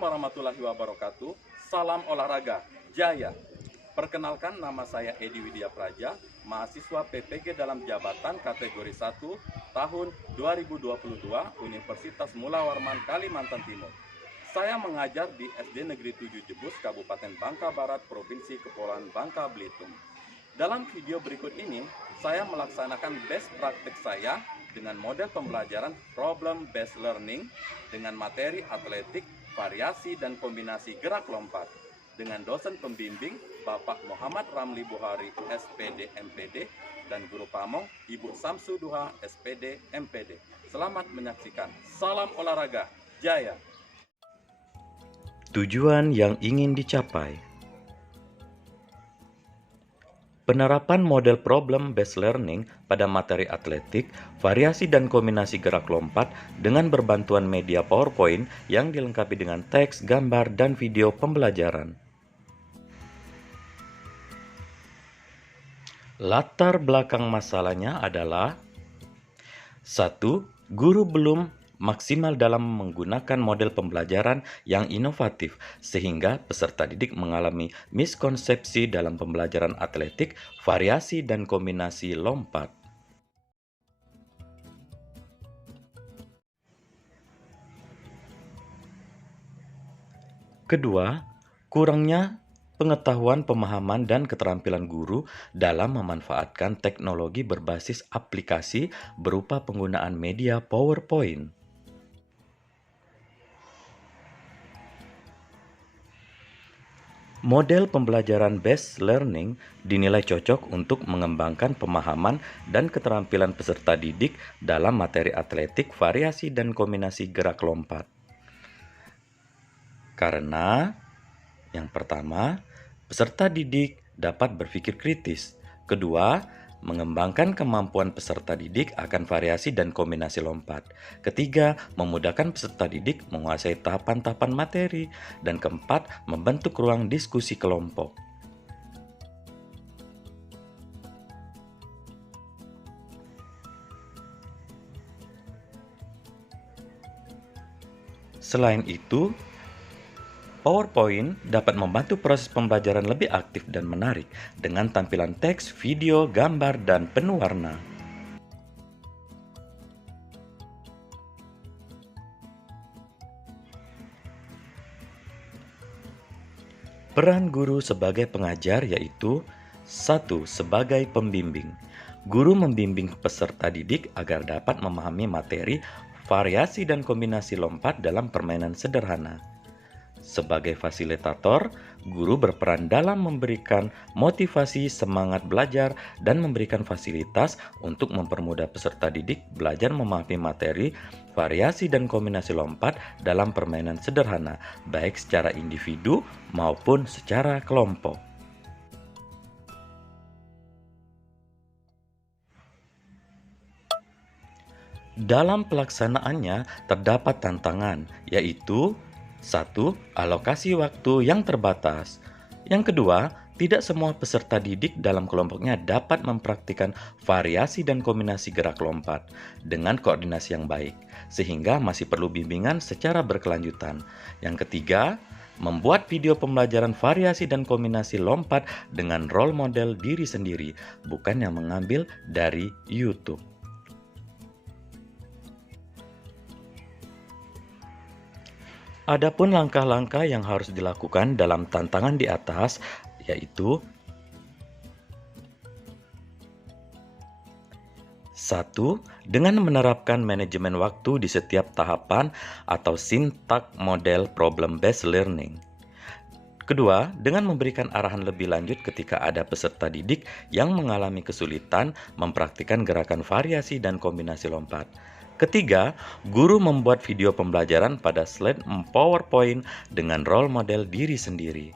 Assalamualaikum warahmatullahi wabarakatuh. Salam olahraga, jaya. Perkenalkan, nama saya Edi Widya Praja, mahasiswa PPG dalam jabatan kategori 1 tahun 2022 Universitas Mula Warman, Kalimantan Timur. Saya mengajar di SD Negeri 7 Jebus, Kabupaten Bangka Barat, Provinsi Kepulauan Bangka Belitung. Dalam video berikut ini, saya melaksanakan best praktik saya dengan model pembelajaran problem based learning dengan materi atletik, variasi dan kombinasi gerak lompat dengan dosen pembimbing Bapak Muhammad Ramli Buhari SPD MPD dan guru pamong Ibu Samsu Duha SPD MPD. Selamat menyaksikan. Salam olahraga, jaya. Tujuan yang ingin dicapai. Penerapan model problem based learning pada materi atletik, variasi dan kombinasi gerak lompat dengan berbantuan media PowerPoint yang dilengkapi dengan teks, gambar, dan video pembelajaran. Latar belakang masalahnya adalah 1. Guru belum maksimal dalam menggunakan model pembelajaran yang inovatif sehingga peserta didik mengalami miskonsepsi dalam pembelajaran atletik, variasi dan kombinasi lompat. Kedua, kurangnya pengetahuan, pemahaman, dan keterampilan guru dalam memanfaatkan teknologi berbasis aplikasi berupa penggunaan media PowerPoint. Model pembelajaran based learning dinilai cocok untuk mengembangkan pemahaman dan keterampilan peserta didik dalam materi atletik, variasi, dan kombinasi gerak lompat. Karena yang pertama, peserta didik dapat berpikir kritis. Kedua, mengembangkan kemampuan peserta didik akan variasi dan kombinasi lompat. Ketiga, memudahkan peserta didik menguasai tahapan-tahapan materi. Dan keempat, membentuk ruang diskusi kelompok. Selain itu, PowerPoint dapat membantu proses pembelajaran lebih aktif dan menarik dengan tampilan teks, video, gambar, dan penuh warna. Peran guru sebagai pengajar yaitu 1. Sebagai pembimbing. Guru membimbing peserta didik agar dapat memahami materi, variasi, dan kombinasi lompat dalam permainan sederhana. Sebagai fasilitator, guru berperan dalam memberikan motivasi, semangat belajar, dan memberikan fasilitas untuk mempermudah peserta didik belajar memahami materi, variasi, dan kombinasi lompat dalam permainan sederhana, baik secara individu maupun secara kelompok. Dalam pelaksanaannya terdapat tantangan, yaitu 1. Alokasi waktu yang terbatas. Yang kedua, tidak semua peserta didik dalam kelompoknya dapat mempraktikkan variasi dan kombinasi gerak lompat dengan koordinasi yang baik, sehingga masih perlu bimbingan secara berkelanjutan. Yang ketiga, membuat video pembelajaran variasi dan kombinasi lompat dengan role model diri sendiri, bukan yang mengambil dari YouTube. Adapun langkah-langkah yang harus dilakukan dalam tantangan di atas yaitu 1. Dengan menerapkan manajemen waktu di setiap tahapan atau sintak model problem based learning. Kedua, dengan memberikan arahan lebih lanjut ketika ada peserta didik yang mengalami kesulitan mempraktikkan gerakan variasi dan kombinasi lompat. Ketiga, guru membuat video pembelajaran pada slide PowerPoint dengan role model diri sendiri.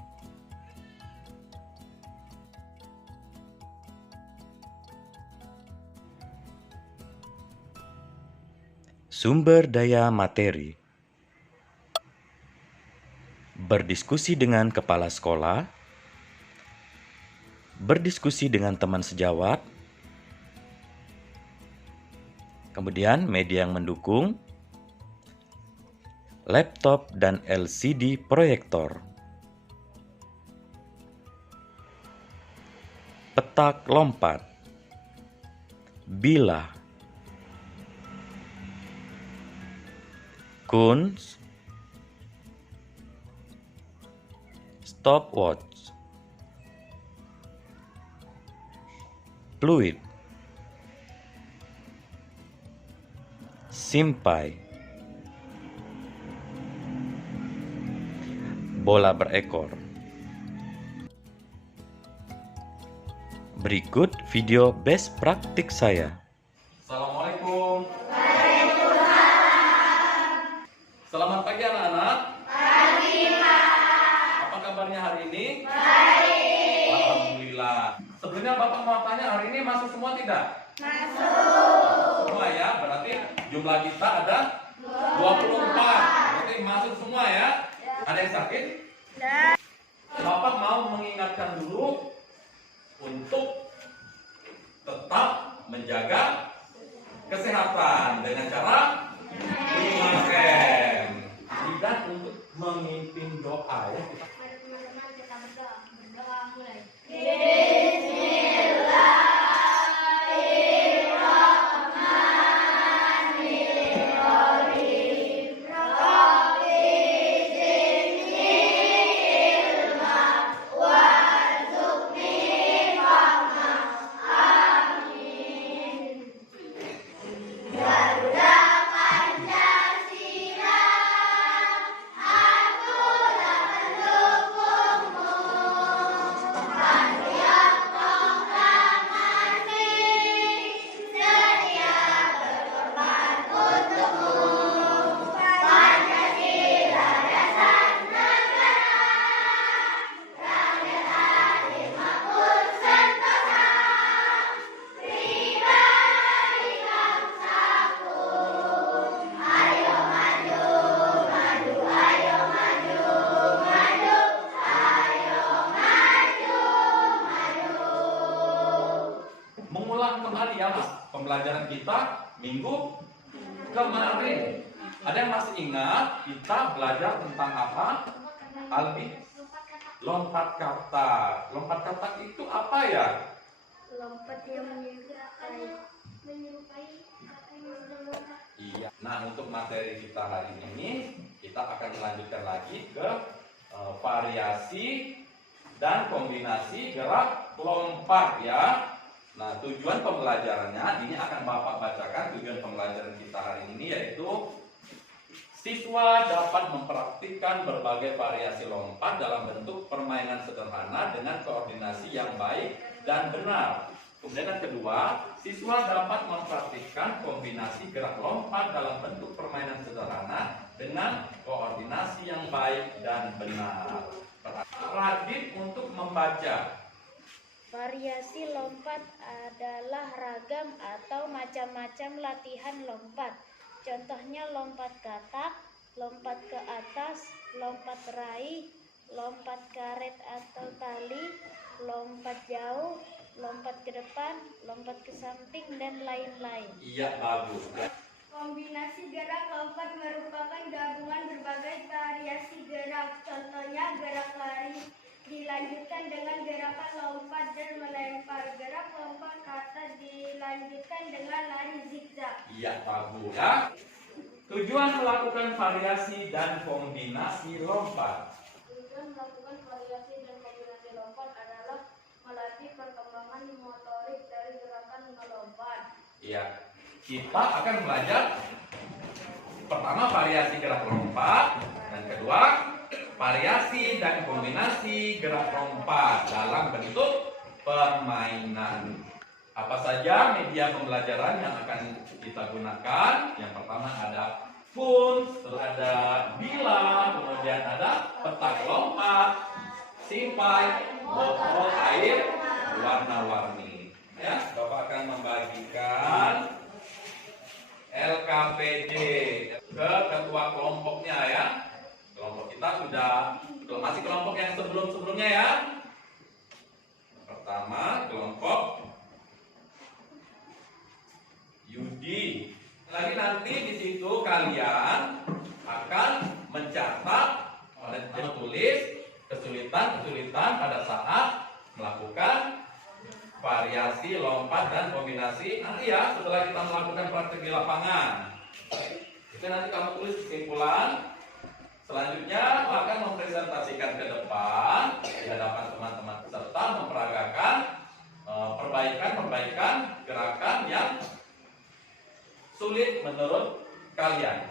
Sumber daya materi. Berdiskusi dengan kepala sekolah, berdiskusi dengan teman sejawat, kemudian media yang mendukung, laptop dan LCD proyektor. Petak lompat, bilah, kunz, stopwatch, fluid, simpai, bola berekor. Berikut video best praktik saya. Assalamualaikum. Selamat pagi anak-anak. Apa kabarnya hari ini? Baik. Alhamdulillah. Sebelumnya Bapak mau tanya, hari ini masuk semua tidak? Masuk semua ya. Berarti jumlah kita ada 24. Berarti masuk semua ya. Ada yang sakit? Bapak mau mengingatkan dulu untuk tetap menjaga kesehatan dengan cara 5M. Dan untuk memimpin doa ya. Teman-teman kita berdoa mulai. Mengulang kembali ya Mas, pembelajaran kita minggu kemarin. Ada yang masih ingat kita belajar tentang apa? Albi, lompat kata. Lompat kata itu apa ya? Lompat yang menyerupai kata yang sudah lompat. Iya. Nah, untuk materi kita hari ini kita akan melanjutkan lagi ke variasi dan kombinasi gerak lompat ya. Nah, tujuan pembelajarannya ini akan Bapak bacakan. Tujuan pembelajaran kita hari ini yaitu siswa dapat mempraktikkan berbagai variasi lompat dalam bentuk permainan sederhana dengan koordinasi yang baik dan benar. Kemudian yang kedua, siswa dapat mempraktikkan kombinasi gerak lompat dalam bentuk permainan sederhana dengan koordinasi yang baik dan benar. Radit untuk membaca. Variasi lompat adalah ragam atau macam-macam latihan lompat. Contohnya lompat katak, lompat ke atas, lompat raih, lompat karet atau tali, lompat jauh, lompat ke depan, lompat ke samping, dan lain-lain. Iya, bagus. Kombinasi gerak lompat merupakan gabungan berbagai variasi gerak. Contohnya gerak lari dilanjutkan dengan gerakan lompat dan melempar. Gerak lompat kata dilanjutkan dengan lari zigzag. Iya, bagus ya. Tujuan melakukan variasi dan kombinasi lompat. Tujuan melakukan variasi dan kombinasi lompat adalah melatih perkembangan motorik dari gerakan melompat. Iya. Kita akan belajar pertama variasi gerak lompat dan kedua variasi dan kombinasi gerak lompat dalam bentuk permainan. Apa saja media pembelajaran yang akan kita gunakan? Yang pertama ada kunz, terus ada bilah, kemudian ada petak lompat, simpai, botol air warna-warni. Ya, Bapak akan membagikan LKPD ke ketua kelompoknya ya. Kelompok kita sudah masih kelompok yang sebelum-sebelumnya ya. Pertama kelompok Yudi. Lagi nanti di situ kalian akan mencatat, menulis kesulitan-kesulitan pada saat melakukan variasi, lompat, dan kombinasi. Nanti ya, setelah kita melakukan praktek di lapangan, itu nanti kamu tulis kesimpulan. Selanjutnya akan mempresentasikan ke depan di hadapan teman-teman peserta, memperagakan perbaikan gerakan yang sulit menurut kalian.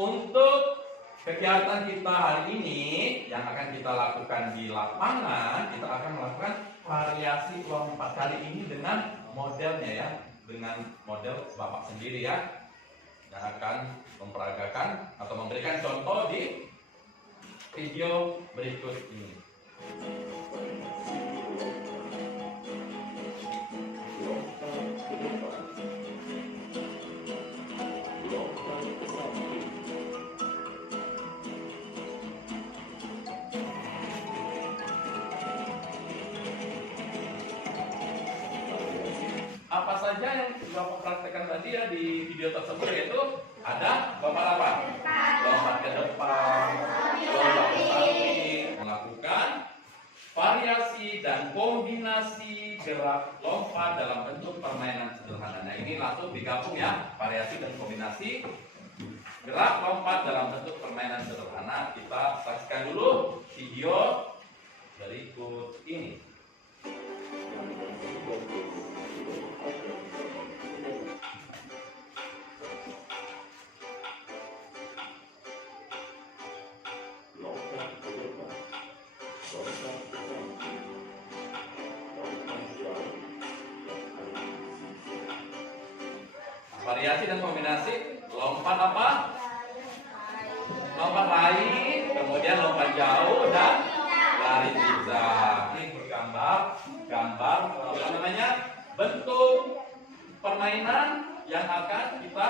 Untuk kegiatan kita hari ini yang akan kita lakukan di lapangan, kita akan melakukan variasi lompat kali ini dengan modelnya ya, dengan model Bapak sendiri ya, yang akan memperagakan atau memberikan contoh di video berikut ini. Apa saja yang Bapak praktekkan tadi ya di video tersebut, yaitu ada lompat apa? Lompat ke depan, lompat ke samping, melakukan variasi dan kombinasi gerak lompat dalam bentuk permainan sederhana. Nah, ini langsung digabung ya, variasi dan kombinasi gerak lompat dalam bentuk permainan sederhana. Kita saksikan dulu video berikut ini. Variasi dan kombinasi lompat apa? Lompat raih, kemudian lompat jauh dan lari zigzag. Ini bergambar apa namanya? Bentuk permainan yang akan kita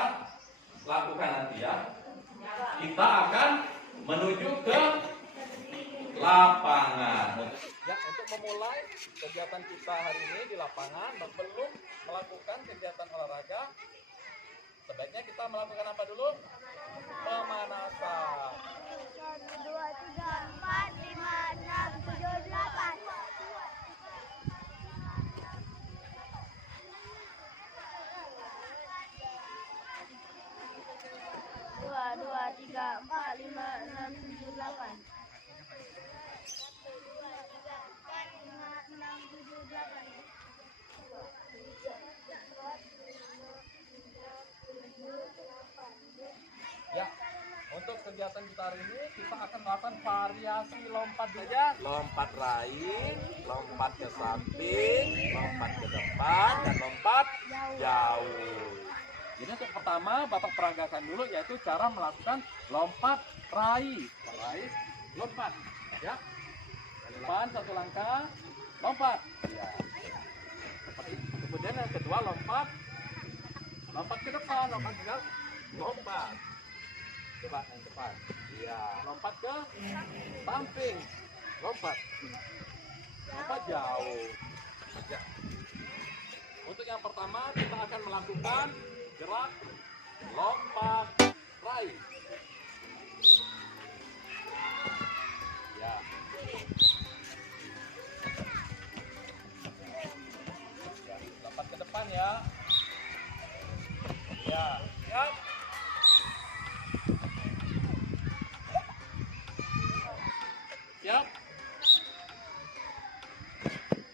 lakukan nanti ya. Kita akan menuju ke lapangan. Ya, untuk memulai kegiatan kita hari ini di lapangan, belum melakukan kegiatan olahraga, sebaiknya kita melakukan apa dulu? Pemanasan. 1, 2, 3, 4, 5, 6, 7, 8. 2, 2, 3, 4, 5, 6, 7, 8. 1, 2, 3, 4, 5, 6, 7, 8. Ya, untuk kegiatan kita hari ini kita akan melakukan variasi lompat saja. Lompat raih, lompat ke samping, lompat ke depan, dan lompat jauh. Jadi untuk pertama Bapak peragakan dulu, yaitu cara melakukan lompat raih. Raih, lompat, ya. Ke depan satu langkah, lompat. Ya. Seperti itu. Kemudian yang kedua lompat ke depan, lompat juga, lompat. Coba yang depan. Iya. Lompat ke samping. Lompat. Lompat jauh. Ya. Untuk yang pertama kita akan melakukan gerak lompat raih. Ya. Ya. Lompat ke depan ya. Ya. Siap. Siap.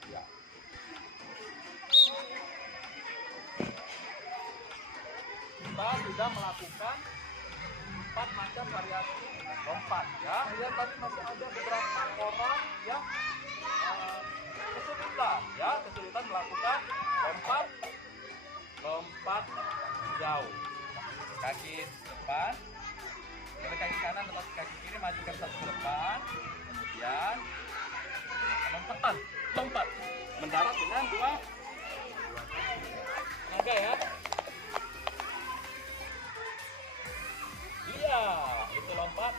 Ya. Kita sudah melakukan 4 macam variasi lompat ya. Kemudian tadi masih ada beberapa orang yang kesulitan melakukan lompat jauh. Kaki depan, dari kaki kanan atau kaki kiri majukan satu ke depan. Kemudian lompat mendarat dengan 2 tenaga ya. Iya, itu lompat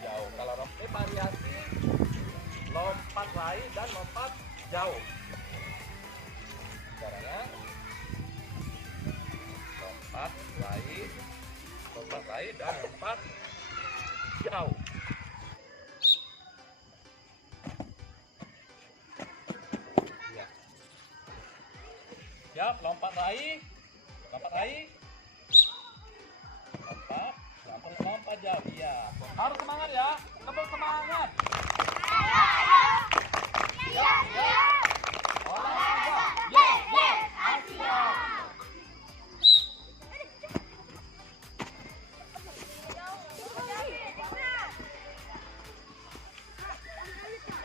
jauh. Kalau lompat variasi lompat raih dan lompat jauh. Caranya lompat raih dan lompat jauh. Ya. Siap, lompat raih. Lompat raih. Lompat, langsung lompat jauh. Iya. Harus semangat ya. Tepuk semangat. Ya, ya. Olahraga. Ya, ya. Action.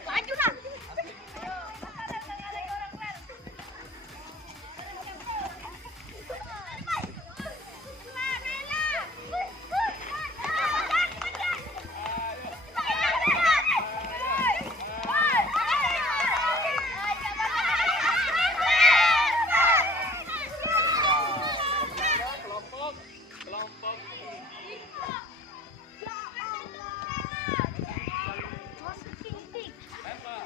Maju dah. Kelompok, kelompok undi. Lempar.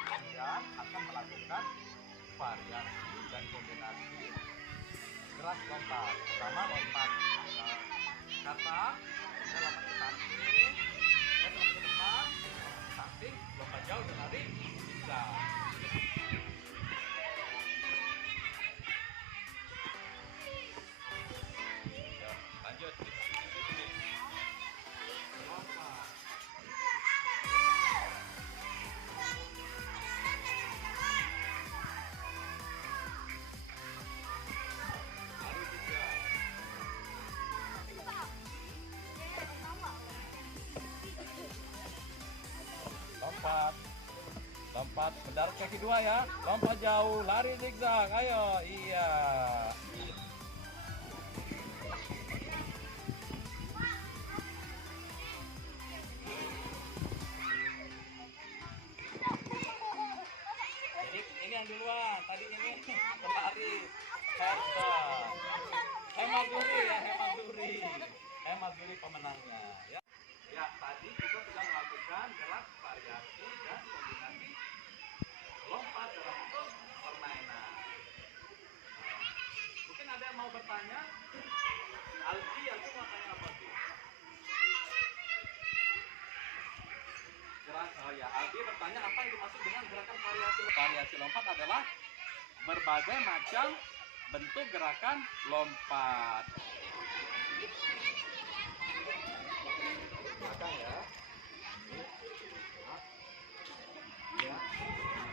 Kalian akan melakukan variasi dan kombinasi gerak lompat. Pertama lompat kata, kemudian lompat ke samping, lompat ke depan, samping, lompat jauh dan lari bisa. Ya, lanjut. Lompat. Lari juga. Lompat. Lompat mendarat kaki dua ya. Lompat jauh, lari zigzag. Ayo, iya. Ini yang duluan. Tadi ini berlari. Hebat. Hemat Duri ya, Hemat Duri. Hemat Duri pemenangnya. Ya. Ya, tadi kita sudah melakukan gerak variasi dan kombinasi lompat dalam bentuk permainan. Nah, mungkin ada yang mau bertanya? Alfi, aku mau tanya apa sih? Oh ya, Alfi bertanya apa yang dimaksud dengan gerakan variasi. Variasi lompat adalah berbagai macam bentuk gerakan lompat. Belakang ya. Ya,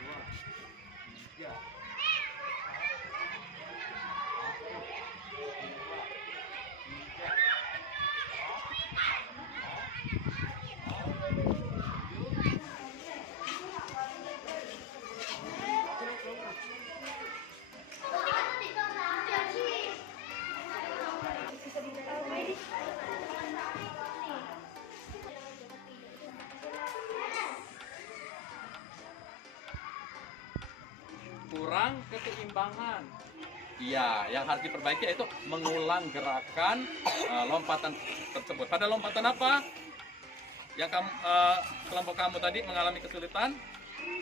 dua, tiga, kurang keseimbangan. Iya, yang harus diperbaiki yaitu mengulang gerakan lompatan tersebut. Pada lompatan apa yang kelompok kamu tadi mengalami kesulitan?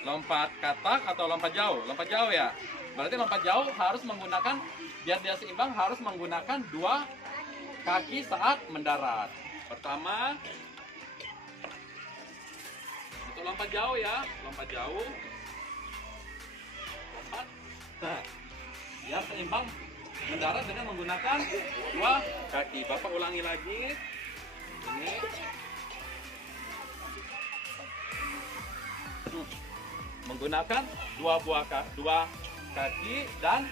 Lompat katak atau lompat jauh? Lompat jauh ya. Berarti lompat jauh harus menggunakan, biar dia seimbang harus menggunakan dua kaki saat mendarat. Pertama, untuk lompat jauh ya, lompat jauh. Lompat. Biar seimbang mendarat dengan menggunakan dua kaki. Bapak ulangi lagi. Ini. Menggunakan dua kaki dan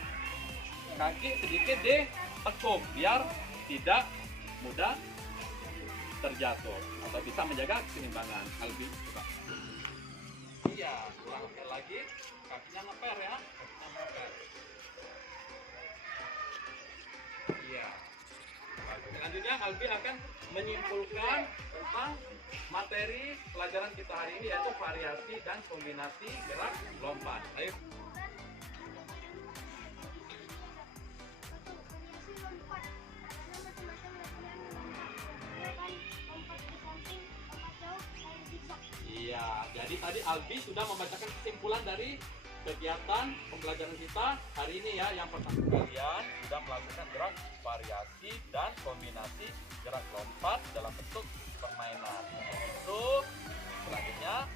kaki sedikit ditekuk biar tidak mudah terjatuh atau bisa menjaga keseimbangan. Albi, coba. Iya, ulang lagi. Kakinya ngeper ya. Kakinya ngeper. Iya. Selanjutnya Albi akan menyimpulkan tentang materi pelajaran kita hari ini, yaitu variasi dan kombinasi gerak lompat. Ayo. Iya, jadi tadi Albi sudah membacakan kesimpulan dari kegiatan pembelajaran kita hari ini ya, yang pertama kalian sudah melakukan gerak variasi dan kombinasi gerak lompat dalam bentuk permainan. Itu selanjutnya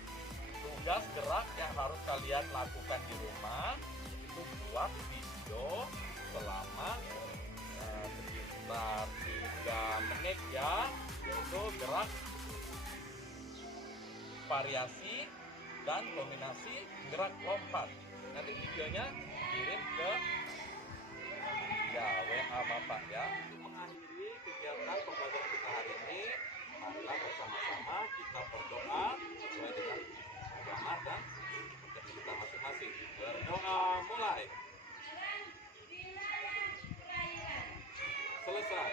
tugas gerak yang harus kalian lakukan di rumah itu buat video selama sekitar 3 menit ya, yaitu gerak variasi dan kombinasi gerak lompat. Nanti videonya kirim ke WA Bapak ya. Mengakhiri kegiatan pembelajaran kita hari ini, maka bersama-sama kita berdoa sesuai dengan agama dan kepercayaan kita masing-masing. Berdoa mulai. Selesai.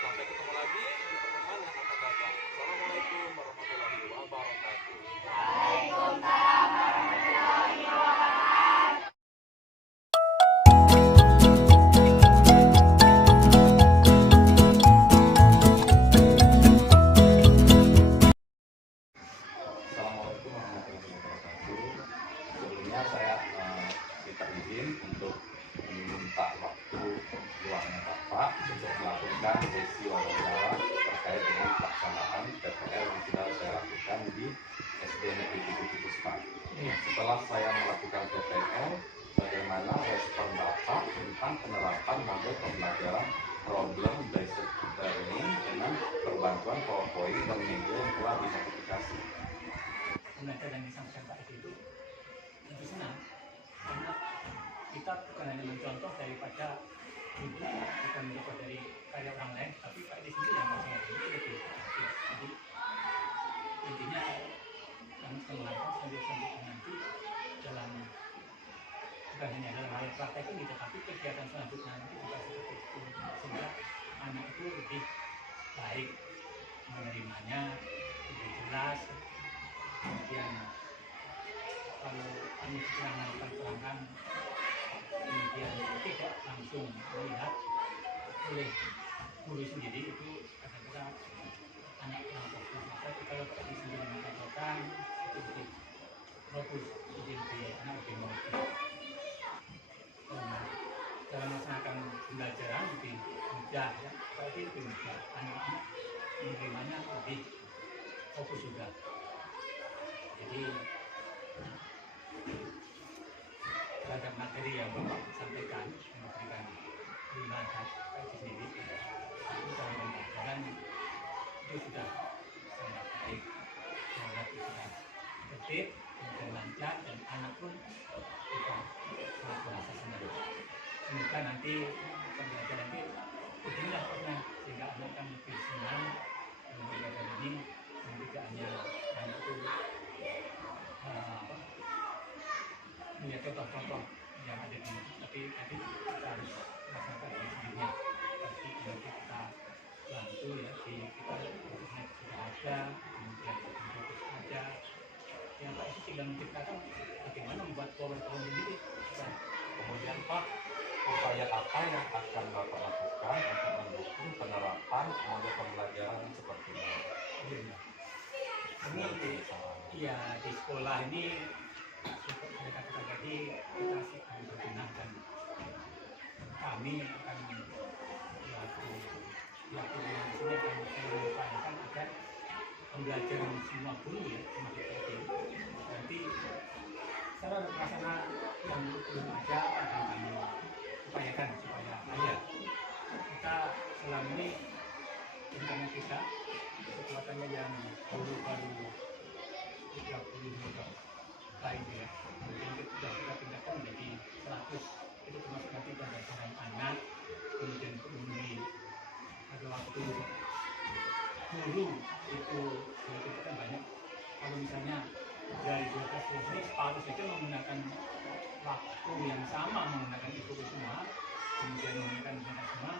Sampai ketemu lagi di pertemuan yang akan datang. Assalamualaikum warahmatullahi wabarakatuh. Waalaikumsalam warahmatullahi wabarakatuh. Assalamualaikum warahmatullahi wabarakatuh. Sebelumnya saya minta izin untuk meminta waktu luangnya Bapak untuk melakukan sesi wawancara terkait dengan pelaksanaan PPL yang sudah saya lakukan di SD Negeri 7 Puspa. Setelah saya melakukan PPL, bagaimana respon Bapak tentang penerapan model pembelajaran problem based learning dengan perbantuan PowerPoint dan media yang telah disertifikasi? Belajar yang disampaikan Pak Edi itu lebih senang karena kita bukan hanya mencontoh daripada buku, bukan mencontoh dari karya orang lain, tapi Pak Edi sendiri yang melaksanakan itu lebih aktif. Jadi intinya kami mengharapkan selanjutnya nanti dalam bukan hanya dalam hal praktek ini, tetapi kegiatan selanjutnya nanti juga seperti itu, sehingga anak itu lebih baik menerimanya, lebih jelas. Kemudian kalau kami sedang melakukan pelanggan, kemudian tidak langsung melihat oleh guru sendiri, itu kadang-kadang anak kurang fokus. Tapi kalau kami sendiri mengatakan itu lebih fokus, lebih anak lebih fokus. Dalam melaksanakan pembelajaran lebih mudah ya, tapi lebih mudah, anak-anak menerimanya lebih fokus juga. Jadi terhadap materi yang Bapak sampaikan, memberikan penjelasan baik sendiri, itu dalam pembelajaran itu sudah sangat baik, sangat sudah tertib, kemudian lancar, dan anak pun juga sangat merasa senang. Semoga nanti pembelajaran ini beginilah pokoknya, sehingga anak kan lebih senang dengan pembelajaran ini, dan tidak hanya anak itu melihat contoh-contoh yang ada di, tapi tadi kita harus melaksanakan dengan sendirinya. Pasti nanti kita bantu ya, di kita internet sudah ada, kemudian fokus ada. Yang Pak itu tinggal menciptakan bagaimana membuat PowerPoint sendiri. Kemudian Pak, upaya apa yang akan Bapak lakukan untuk mendukung penerapan model pembelajaran seperti ini? Ini di sekolah ini untuk mereka tadi kita sih akan berbenah, dan kami akan pelaku yang di sini akan mengupayakan agar pembelajaran semua guru ya, semua PPD nanti secara pelaksana yang belum ada akan kami upayakan supaya ada. Kita selama ini rencana kita kekuatannya yang baru 30 meter lain ya, kemudian kita sudah pindahkan menjadi 100. Itu termasuk nanti pembelajaran anak, kemudian memenuhi ada waktu guru itu kita kan banyak. Kalau misalnya dari 12 sesi separuh saja menggunakan waktu yang sama, menggunakan itu semua, kemudian menggunakan semua,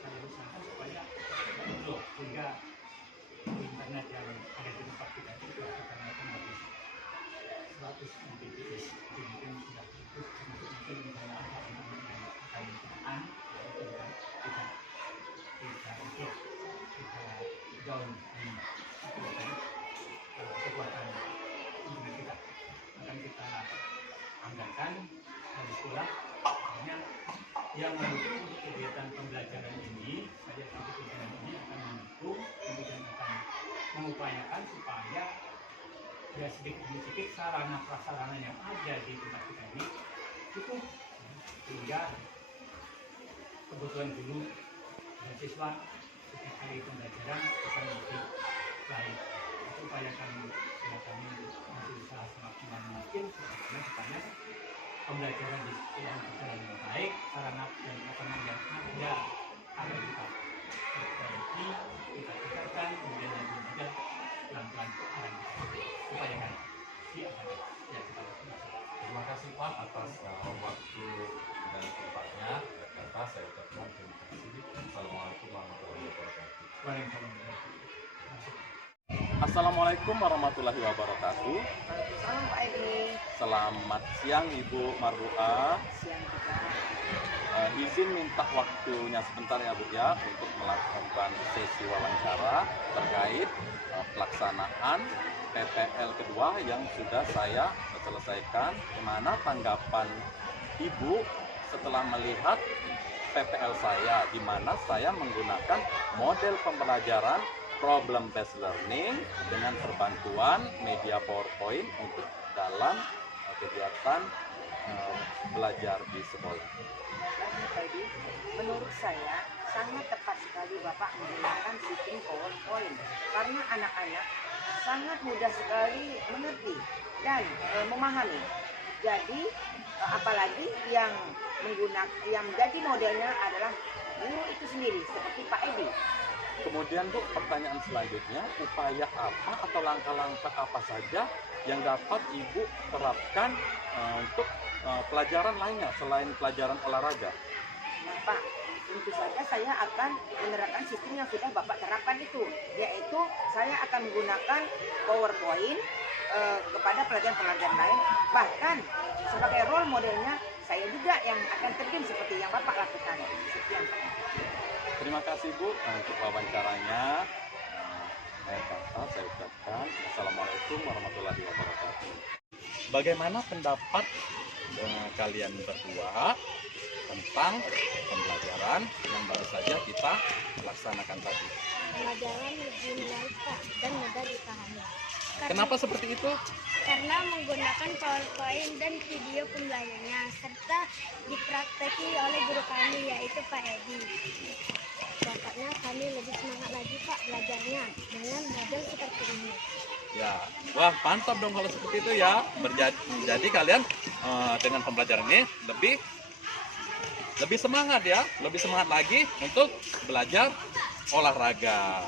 saya usahakan supaya untuk sehingga internet yang ada di tempat kita itu akan habis 100 Mbps. Mungkin sudah cukup untuk mungkin misalnya ada anak-anak yang akan berkenaan, itu tidak down di kekuatan internet kita. yang mendukung untuk kegiatan pembelajaran ini, saya sebagai pimpinan ini akan mendukung, kemudian akan mengupayakan supaya ya sedikit demi sedikit sarana prasarana yang ada di tempat kita ini cukup, sehingga kebutuhan guru dan siswa setiap hari pembelajaran akan lebih baik. Itu upayakan ya, kami masih usaha semaksimal mungkin supaya pembelajaran di sekolah berjalan dengan baik, sarana dan prasarana yang ada akan kita perbaiki, kita tingkatkan, kemudian yang belum ada pelan-pelan akan kita upayakan di akan ya kita lakukan. Terima kasih Pak atas waktu dan tempatnya. Kata saya ucapkan terima kasih. Assalamualaikum warahmatullahi wabarakatuh. Waalaikumsalam warahmatullahi wabarakatuh. Assalamualaikum warahmatullahi wabarakatuh. Waalaikumsalam Pak Edi. Selamat siang Ibu Marbuah. Siang juga. Izin minta waktunya sebentar ya Bu ya untuk melakukan sesi wawancara terkait pelaksanaan PPL kedua yang sudah saya selesaikan. Gimana tanggapan Ibu setelah melihat PPL saya, di mana saya menggunakan model pembelajaran problem based learning dengan perbantuan media PowerPoint untuk dalam kegiatan belajar di sekolah. Pak Edi, menurut saya sangat tepat sekali Bapak menggunakan sistem PowerPoint karena anak-anak sangat mudah sekali mengerti dan memahami. Jadi apalagi yang menjadi modelnya adalah guru itu sendiri seperti Pak Edi. Kemudian Bu, pertanyaan selanjutnya, upaya apa atau langkah-langkah apa saja yang dapat Ibu terapkan untuk pelajaran lainnya selain pelajaran olahraga? Nah Pak, tentu saja saya akan menerapkan sistem yang sudah Bapak terapkan itu, yaitu saya akan menggunakan PowerPoint kepada pelajaran-pelajaran lain, bahkan sebagai role modelnya saya juga yang akan terjun seperti yang Bapak lakukan. Sekian Pak. Terima kasih Bu untuk wawancaranya. Saya ucapkan Assalamualaikum warahmatullahi wabarakatuh. Bagaimana pendapat kalian berdua tentang pembelajaran yang baru saja kita laksanakan tadi? Pelajaran lebih menarik Pak dan mudah dipahami. Kenapa seperti itu? Karena menggunakan PowerPoint dan video pembelajarannya serta dipraktekkan oleh guru kami yaitu Pak Edi. Dapatnya kami lebih semangat lagi Pak belajarnya dengan model seperti ini. Ya, wah mantap dong kalau seperti itu ya. Jadi kalian dengan pembelajaran ini lebih semangat ya, lebih semangat lagi untuk belajar olahraga.